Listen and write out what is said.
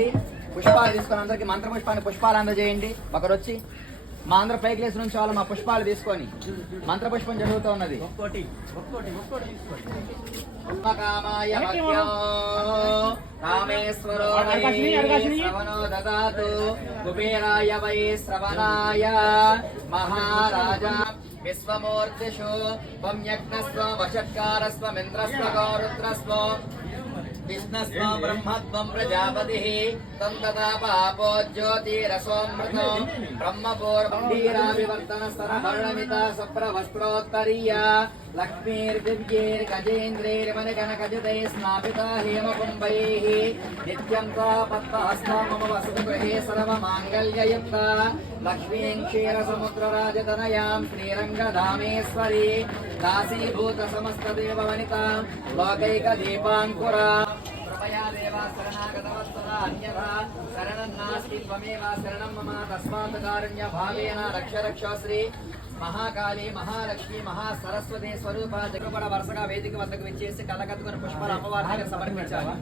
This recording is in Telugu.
రండి. పుష్పాలు తీసుకొని అందరికి మంత్రపుష్పాన్ని పుష్పాలు అందజేయండి. ఒకరు వచ్చి మా అందరూ పైకి లేసి నుంచి వాళ్ళు మా పుష్పాలు తీసుకొని మంత్రపుష్పం జరుగుతూ ఉన్నది. రామేశ్వరో శ్రవణో దదాతు కుబేరాయ వై శ్రవణాయ మహారాజా విశ్వమూర్తిషు త్వమ్యజ్ఞస్వ వషట్కారస్వమింద్రస్వ గౌరుద్రస్వ విష్ణస్వ బ్రహ్మత్వం ప్రజాపతిః తం తదా పాపో జ్యోతిరసోమృతం బ్రహ్మపూర్వీరావివర్తన స్తనభరణమిత సప్రవస్త్రోత్తరీయ లక్ష్మీర్దివ్యైర్గజేంద్రైర్మణిగణకజితై స్నాపితా హేమకుంభైః నిత్యం తాపత్పహస్తా మమ వసతు గృహే సర్వమాంగళ్యయుక్త లక్ష్మీం క్షీరసముద్రరాజతనయాం శ్రీరంగధామేశ్వరీ దాసీభూత సమస్తదేవవనితాం లోకైకదీపాంకురా कृपया देवा शरणागतवत्सला अन्यथा शरणं नास्ति त्वमेव शरणं मम तस्मात् कारुण्य भावेन रक्ष रक्ष श्री మహాకాళి మహాలక్ష్మి మహాసరస్వతి స్వరూప జగపడ వరుసగా వేదిక వద్దకు విచ్చేసి కళ్ళకత్తుకుని పుష్పాలు అమ్మవారి దగ్గర సమర్పించాలి.